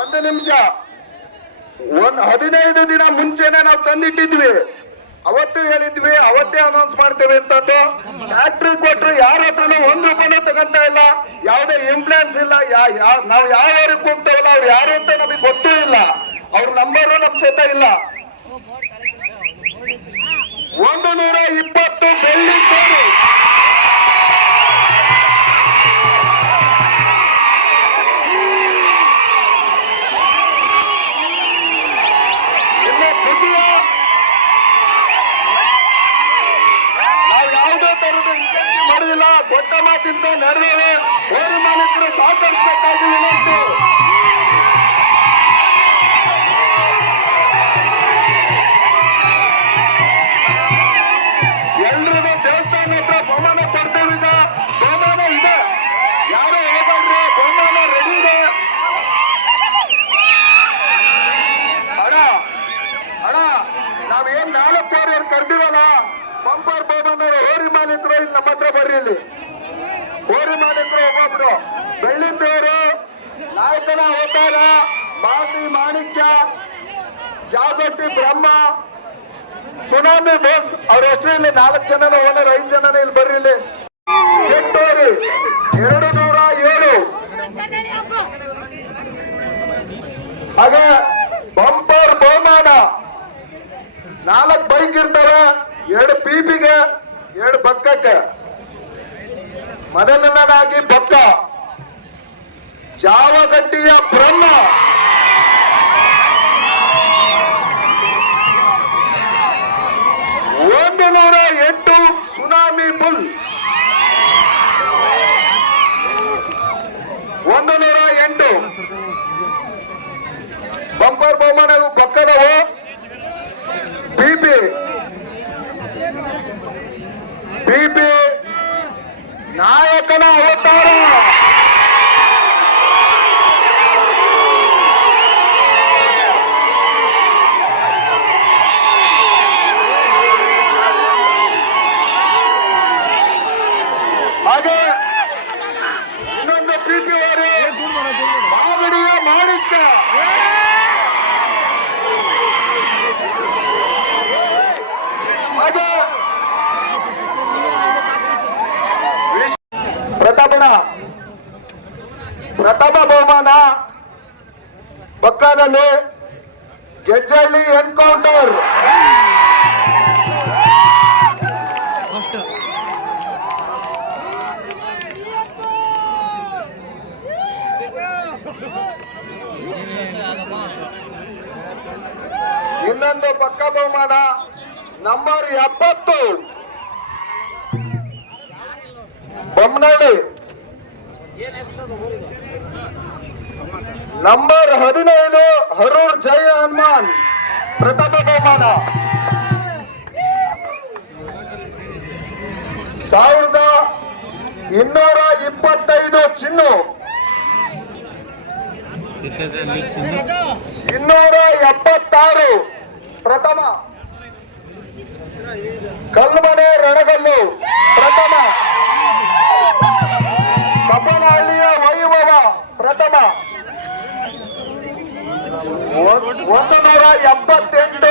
ಒಂದು ನಿಮಿಷ, 15 ದಿನ ಮುಂಚೆನೆ ನಾವು ತಂದಿಟ್ಟಿದ್ವಿ. ಅವತ್ತು ಹೇಳಿದ್ವಿ, ಅವತ್ತೇ ಅನೌನ್ಸ್ ಮಾಡ್ತೇವೆ ಅಂತಂದು. ಫ್ಯಾಕ್ಟ್ರಿ ಕೊಟ್ಟರು ಯಾರ ಹತ್ರನೂ 1 ರೂಪಾಯಿನೂ ತಗೊಂತ ಇಲ್ಲ, ಯಾವುದೇ ಇಂಪ್ಲಾನ್ಸ್ ಇಲ್ಲ. ನಾವು ಯಾರ್ಯಾರಿಗೆ ಹೋಗ್ತೇವಲ್ಲ ಅವ್ರು ಯಾರು ಅಂತ ನಮಗೆ ಗೊತ್ತೂ ಇಲ್ಲ, ಅವ್ರ ನಂಬರು ನಮ್ ಜೊತೆ ಇಲ್ಲ. 120 ಬೆಳ್ಳಿ ಕೋಡಿ ಮಾಡಿಲ್ಲ. ದೊಡ್ಡ ಮಾತಿಂದ ನಡೆದೇವೆ. ಹೋರಿ ಮಾಲೀಕರು ಸಹಕರಿಸಬೇಕಾಗಿ ವಿನಂತಿ. ಎಲ್ರಿಗೂ ದೇವಸ್ಥಾನ ಹತ್ರ ಬಹುಮಾನ ಕೊಡ್ತೇವೆ. ಈಗ ಬಹುಮಾನ ಇದೆ, ಯಾರು ಹೋಗಲ್ರಿ, ಬಹುಮಾನ ರೆಡಿ ಇದೆ. ಅಣ್ಣ ನಾವೇನ್ 4 ವಾರಿಯರ್ ಕರ್ದಿವಲ್ಲ, ಬಂಪರ್ ಬಹುಮಾನರು ಹೋರಿ ಮಾಲೀಕರು ಇಲ್ಲಿ ನಮ್ಮ ಹತ್ರ ಬರ್ರಿ. ಇಲ್ಲಿ ಹೋರಿ ಮಾಲೀಕರು ಒಬ್ಬೊಬ್ರು ಬೆಳ್ಳಿದ್ದೇವರು, ನಾಯಕನ ಅವತಾರ, ಬಾಸಿ ಮಾಣಿಕ್ಯ, ಜಾಗೃತಿ ಬ್ರಹ್ಮ, ಸುನಾಮಿ ಬೋಸ್ ಅವ್ರ ಹೆಸರು ಇಲ್ಲಿ 4 ಜನನ ಓನರ್, 5 ಜನನ ಇಲ್ಲಿ ಬರ್ರಿ. ಇಲ್ಲಿ ಚೆಟ್ಟೋರಿ 207. ಹಾಗೆ ಬಂಪರ್ ಬಹುಮಾನ 4 ಬೈಕ್ ಇರ್ತವೆ, 2 ಪೀಪಿಗೆ, 2 ಬಕ್ಕಕ್ಕೆ. ಮೊದಲನೇದಾಗಿ ಬೊಕ್ಕ ಜಾವಗಟ್ಟಿಯ ಬ್ರಹ್ಮ, 108 ಸುನಾಮಿ ಬುಲ್, 108 ಬಂಪರ್ ಬಹುಮಾನ ಬಕ್ಕದವು. ಬಿಪಿ ನಾಯಕನ ಅವತಾರ, ಹಾಗೆ ಇನ್ನೊಂದು ಪ್ರೀತಿ ಅವರು ಮಾಗಡಿಯ ಮಾಣಿಕ್ಯ, ಹಾಗೆ ಪ್ರಥಮ ಬಹುಮಾನ ಬಕ್ಕದಲ್ಲಿ ಗೆಜ್ಜಳ್ಳಿ ಎನ್ಕೌಂಟರ್, ಇನ್ನೊಂದು ಪಕ್ಕ ಬಹುಮಾನ ನಂಬರ್ 70 ಬೊಮ್ಮನಹಳ್ಳಿ, ನಂಬರ್ 15 ಹರೂರ್ ಜಯ ಹನುಮಾನ್ ಪ್ರಥಮ ಬಹುಮಾನ. 1225 ಚಿನ್ನು, 276 ಪ್ರಥಮ. ಕಲ್ಮನೆ ರಣಗಲ್ಲು ಪ್ರಥಮ. ಕಬ್ಬನಹಳ್ಳಿಯ ವೈಭವ ಪ್ರಥಮ. 178